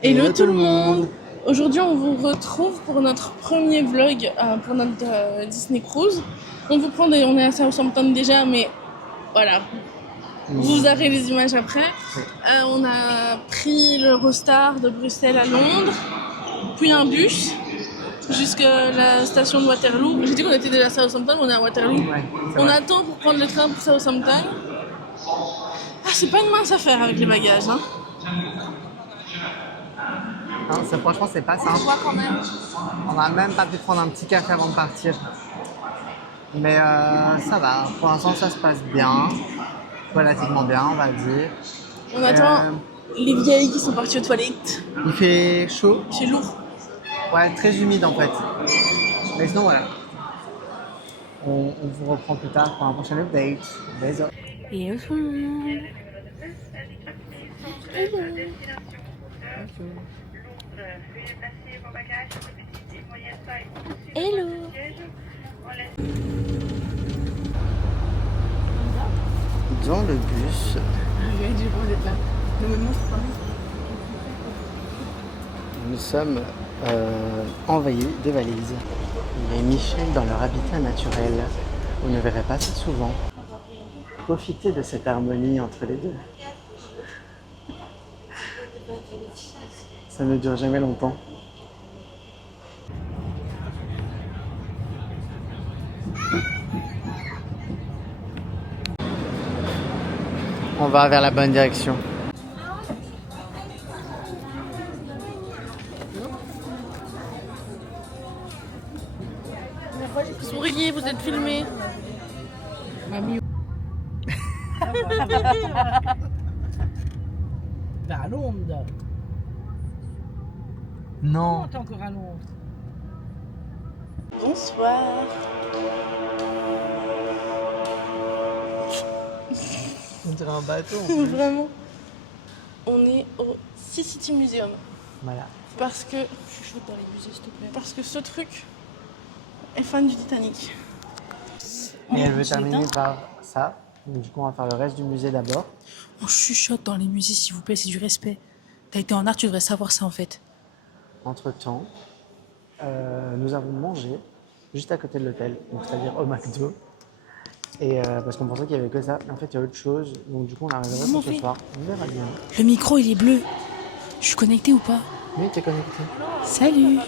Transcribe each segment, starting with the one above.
Hello tout le monde. Aujourd'hui on vous retrouve pour notre premier vlog pour notre Disney Cruise. On est à Southampton déjà, mais voilà, vous aurez les images après. On a pris l'Eurostar de Bruxelles à Londres, puis un bus jusqu'à la station de Waterloo. J'ai dit qu'on était déjà à Southampton, mais on est à Waterloo. On attend pour prendre le train pour Southampton. Ah, c'est pas une mince affaire avec les bagages, hein. Non, franchement, c'est pas simple. Quand même. On a même pas pu prendre un petit café avant de partir. Mais ça va. Pour l'instant, ça se passe bien. Relativement bien, on va dire. On attend les vieilles qui sont parties aux toilettes. Il fait chaud. C'est lourd. Ouais, très humide en fait. Mais sinon, voilà. On vous reprend plus tard pour un prochain update. Bisous. Et au fond. Hello. Dans le bus. Nous sommes envahis de valises. Les Michel dans leur habitat naturel. Vous ne verrez pas ça souvent. Profitez de cette harmonie entre les deux. Ça ne dure jamais longtemps. On va vers la bonne direction. Souriez, vous êtes filmés. Mamie. Bah à Londres. Non. T'es encore à Londres. Bonsoir. On dirait un bateau. Vraiment. On est au Sea City Museum. Voilà. Parce que. Je suis chaude dans les musées, s'il te plaît. Parce que ce truc est fan du Titanic. Et elle veut terminer par ça. Donc, du coup, on va faire le reste du musée d'abord. On chuchote dans les musées, s'il vous plaît, c'est du respect. T'as été en art, tu devrais savoir ça en fait. Entre-temps, nous avons mangé juste à côté de l'hôtel, donc c'est-à-dire au McDo. Et parce qu'on pensait qu'il n'y avait que ça. Et en fait, il y a autre chose. Donc, du coup, on a réservé pour ce soir. On verra bien. Le micro, il est bleu. Je suis connectée ou pas? Oui, t'es connecté. Salut.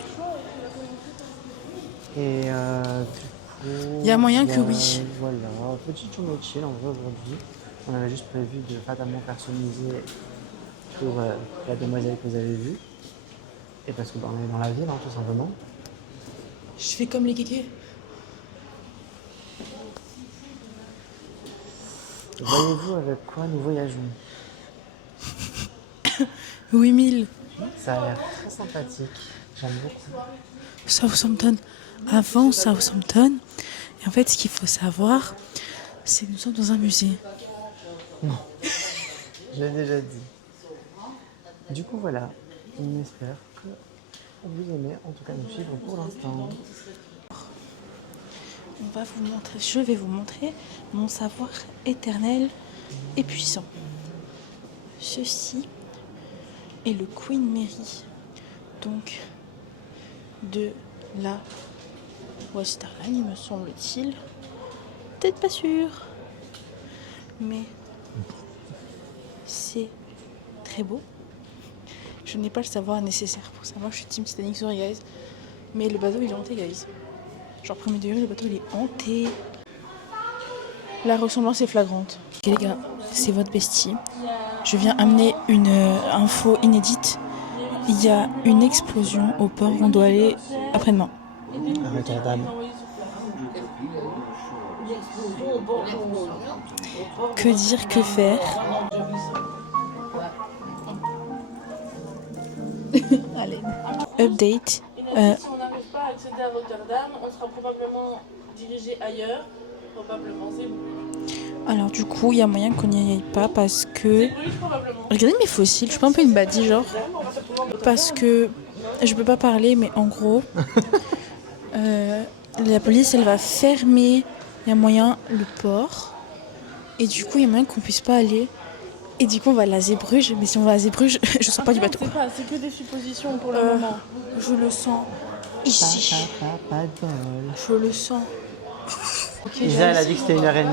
Et du coup, Il y a moyen que oui. Voilà, petite journée chill en vrai aujourd'hui. On avait juste prévu de fatalement faire ce musée pour la demoiselle que vous avez vue. Et parce qu'on est dans la ville, hein, tout simplement. Je fais comme les kékés. Voyez-vous avec quoi nous voyageons? 8000. Ça a l'air très sympathique. J'aime beaucoup. Southampton. Avant Southampton. Et en fait, ce qu'il faut savoir, c'est que nous sommes dans un musée. Je l'ai déjà dit. Du coup, voilà. On espère que vous aimez, en tout cas, nous suivre pour l'instant. Je vais vous montrer mon savoir éternel et puissant. Ceci est le Queen Mary, donc de la Westerland, il me semble-t-il. Peut-être pas sûr, mais c'est très beau. Je n'ai pas le savoir nécessaire pour savoir. Je suis team Titanic, sorry guys, mais le bateau il est hanté, guys. Genre premier degré, le bateau il est hanté. La ressemblance est flagrante. Ok les gars, c'est votre bestie. Je viens amener une info inédite. Il y a une explosion au port où on doit aller après-demain. À Rotterdam. Que dire, que faire? Allez. Update. Si on n'arrive pas à accéder à Rotterdam, on sera probablement dirigé ailleurs. Probablement, c'est brûlé. Alors du coup, il y a moyen qu'on n'y aille pas parce que... C'est brûlé probablement. Regardez mes fossiles, je suis pas un peu une baddie genre. Parce que je peux pas parler, mais en gros, la police elle va fermer, il y a moyen, le port. Et du coup, il y a moyen qu'on puisse pas aller Et du coup, on va à la Zeebrugge. Mais si on va à Zeebrugge, je sors pas du bateau. C'est que des suppositions pour le moment. Je le sens ici. Pas de bol. Je le sens. Ok, Isa, elle a dit que c'était 1h30.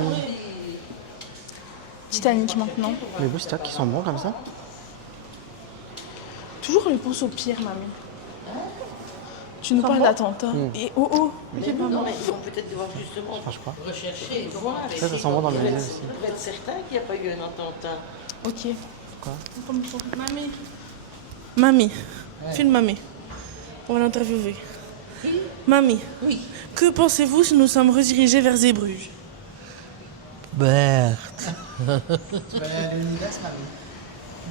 Titanic maintenant. Les Woodstock, ils sont bons comme ça? Toujours on pense au pire, mamie. Tu nous parles d'attentat. Et oh oh. Mais non, mais ils vont peut-être devoir justement Franchement. rechercher et voir. Ça sent bon dans le musée aussi. Pour être certain qu'il n'y a pas eu un attentat. Ok. Quoi? Mamie. Mamie. Filme mamie. On va l'interviewer. Mamie. Oui. Que pensez-vous si nous sommes redirigés vers Zeebrugge? Berthe. Tu vas aller à l'univers, mamie?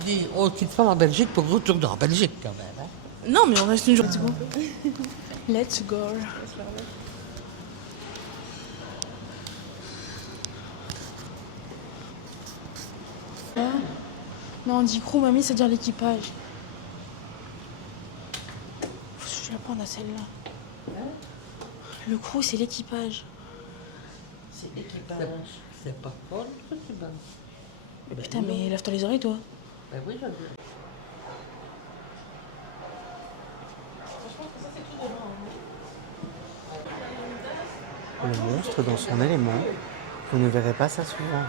Dis, on ne quitte pas la Belgique pour retourner en Belgique quand même. Hein? Non, mais on reste une journée. Let's go. Non, on dit crew, mamie, c'est-à-dire l'équipage. Je vais la prendre à celle-là. Le crew, c'est l'équipage. C'est l'équipage. C'est pas fort, c'est bon. Putain, mais lève-toi les oreilles, toi. Ben oui, j'aime bien. Le monstre dans son élément. Vous ne verrez pas ça souvent.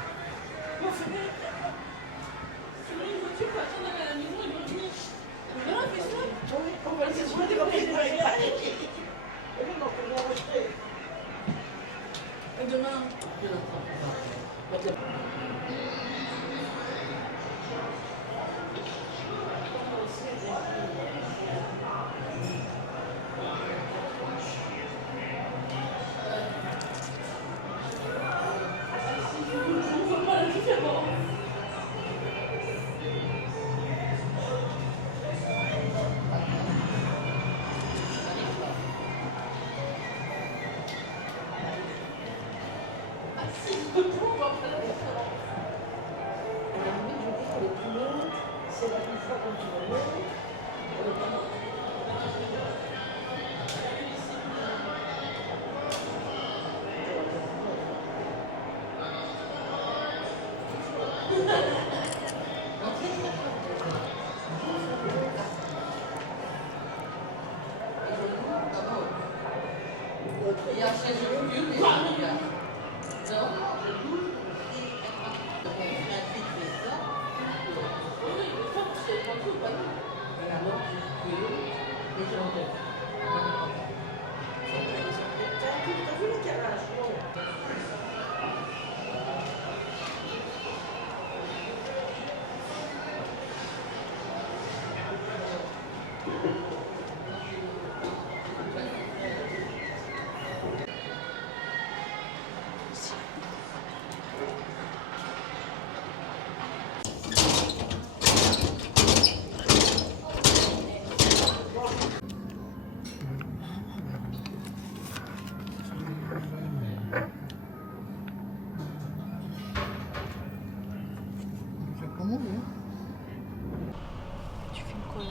Tu filmes quoi là?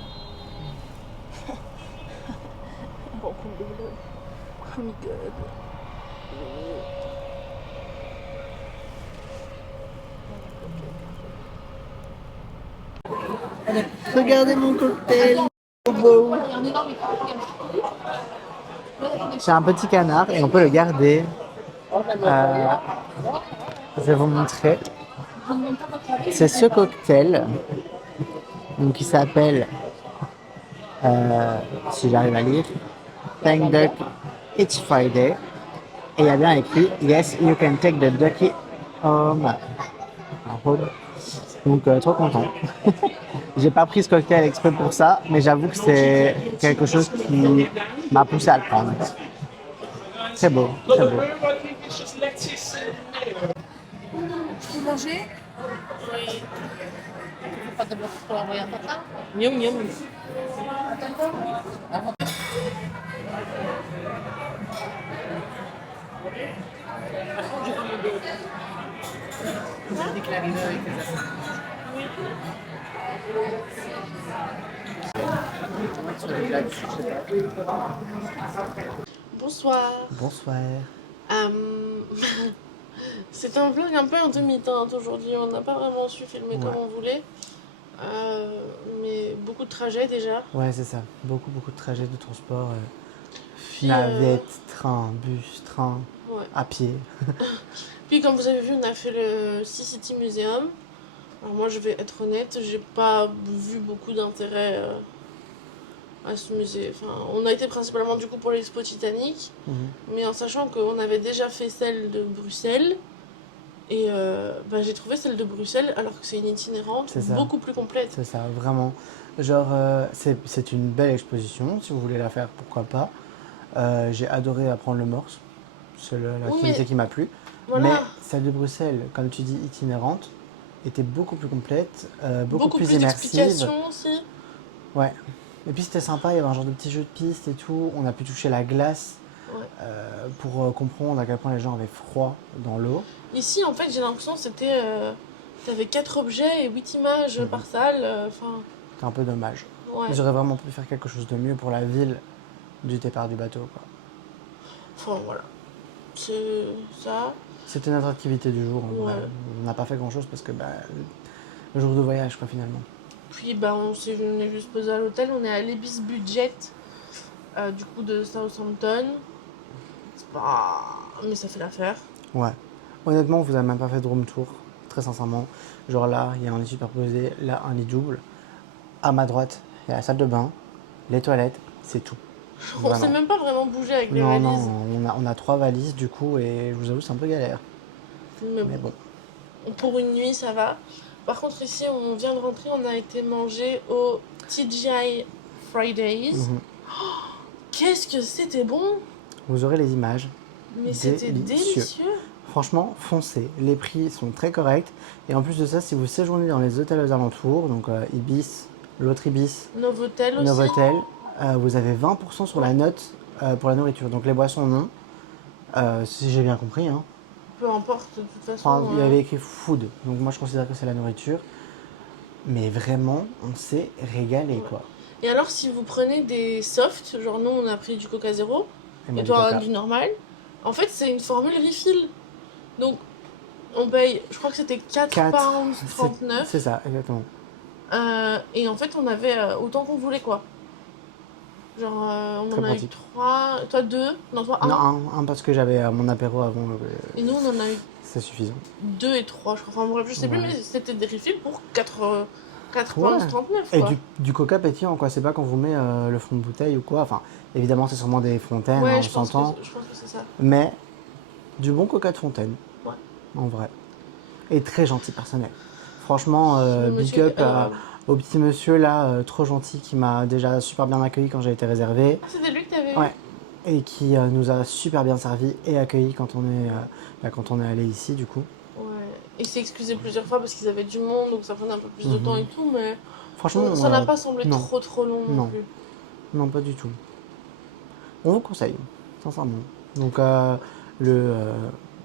Bon, oh my god. Regardez mon cocktail. C'est un petit canard et on peut le garder. Je vais vous montrer. C'est ce cocktail donc, qui s'appelle, si j'arrive à lire, Thank Duck It's Friday. Et il y a bien écrit Yes, you can take the ducky home. Donc trop content. J'ai pas pris ce cocktail exprès pour ça, mais j'avoue que c'est quelque chose qui m'a poussé à le prendre. Très beau, très beau. Tu peux manger? Miam, miam. Bonsoir. Bonsoir. C'est un vlog un peu en demi-teinte aujourd'hui. On n'a pas vraiment su filmer comme on voulait. Mais beaucoup de trajets déjà. Ouais, c'est ça. Beaucoup de trajets de transport. Puis, Navette, train, bus, train, ouais. à pied. Puis comme vous avez vu, on a fait le Sea City Museum. Alors moi je vais être honnête, j'ai pas vu beaucoup d'intérêt à ce musée. Enfin, on a été principalement du coup pour l'expo Titanic, mais en sachant qu'on avait déjà fait celle de Bruxelles. Et j'ai trouvé celle de Bruxelles, alors que c'est une itinérante, beaucoup plus complète. C'est ça, vraiment. Genre, c'est une belle exposition, si vous voulez la faire, pourquoi pas. J'ai adoré apprendre le morse, c'est l'activité qui m'a plu. Voilà. Mais celle de Bruxelles, comme tu dis, itinérante, était beaucoup plus complète, beaucoup plus immersive. D'explications aussi. Ouais. Et puis c'était sympa, il y avait un genre de petit jeu de piste et tout. On a pu toucher la glace pour comprendre à quel point les gens avaient froid dans l'eau. Ici, en fait, j'ai l'impression que c'était... t'avais 4 objets et 8 images par salle. C'est un peu dommage. Ouais. Ils auraient vraiment pu faire quelque chose de mieux pour la ville du départ du bateau, quoi. Enfin, voilà. C'est ça. C'était notre activité du jour. En vrai. On n'a pas fait grand-chose parce que le jour de voyage, quoi, finalement. Puis, on est juste posé à l'hôtel. On est à l'Ibis Budget, du coup, de Southampton. Mais ça fait l'affaire. Ouais. Honnêtement, on vous a même pas fait de room tour, très sincèrement. Genre là, il y a un lit superposé, là, un lit double. À ma droite, il y a la salle de bain, les toilettes, c'est tout. On s'est même pas vraiment bougé avec les valises. Non, on a 3 valises du coup et je vous avoue c'est un peu galère. Mais bon. Pour une nuit ça va. Par contre ici on vient de rentrer, on a été manger au TGI Fridays. Qu'est-ce que c'était bon! Vous aurez les images. Mais c'était délicieux. Franchement, foncez. Les prix sont très corrects. Et en plus de ça, si vous séjournez dans les hôtels aux alentours, donc Ibis, l'autre Ibis, Novotel aussi. Novotel, vous avez 20% sur la note pour la nourriture. Donc les boissons, non. Si j'ai bien compris. Hein. Peu importe, de toute façon. Enfin, il y avait écrit food. Donc moi, je considère que c'est la nourriture. Mais vraiment, on s'est régalé, quoi. Et alors, si vous prenez des softs, genre nous, on a pris du Coca Zéro, et toi, du normal, en fait, c'est une formule refill. Donc, on paye, je crois que c'était 4,39 £. C'est ça, exactement. Et en fait, on avait autant qu'on voulait, quoi. Genre, on très en a pratique. eu 3, toi 2, non, toi 1. Non, un parce que j'avais mon apéro avant. Et nous, on en a eu c'est suffisant. 2 et 3, je crois. Enfin, bref, je sais plus, mais c'était des refills pour 4,39 £. Et du coca pétillant, quoi. C'est pas qu'on vous met le fond de bouteille ou quoi. Enfin, évidemment, c'est sûrement des fontaines, on s'entend. Je pense que c'est ça. Mais du bon coca de fontaine. Ouais. En vrai. Et très gentil personnel. Franchement, big up au petit monsieur là, trop gentil, qui m'a déjà super bien accueilli quand j'ai été réservé. Ah, c'était lui que t'avais eu? Ouais. Et qui nous a super bien servi et accueilli quand on est allé ici, du coup. Ouais. Et il s'est excusé plusieurs fois parce qu'ils avaient du monde, donc ça prenait un peu plus de temps et tout, mais franchement, ça n'a pas semblé trop long non plus. Non, pas du tout. On vous conseille, sincèrement. Donc, le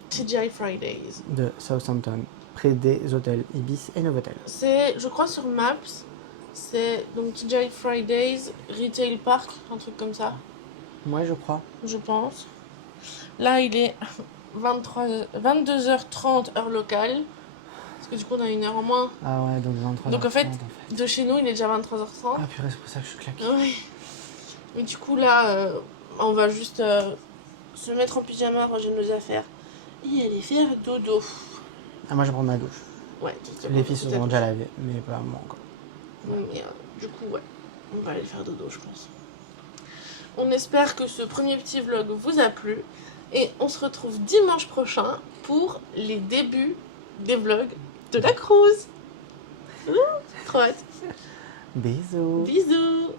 TGI Fridays de Southampton, près des hôtels Ibis et Novotel. C'est, je crois sur Maps, c'est donc TGI Fridays, Retail Park, un truc comme ça. Ouais, je crois. Je pense. Là, il est 22h30 heure locale. Parce que du coup, on a une heure en moins. Ah ouais, donc 23h30. Donc en fait, de chez nous, il est déjà 23h30. Ah purée, c'est pour ça que je suis claquée. Oui. Et du coup, là, on va juste se mettre en pyjama, ranger nos affaires et aller faire dodo. Ah, moi, je vais prendre ma douche. Ouais. Les filles se sont déjà lavées, mais pas moi encore. Mais du coup, ouais, on va aller faire dodo, je pense. On espère que ce premier petit vlog vous a plu. Et on se retrouve dimanche prochain pour les débuts des vlogs de la cruise. Trop hâte. Bisous. Bisous.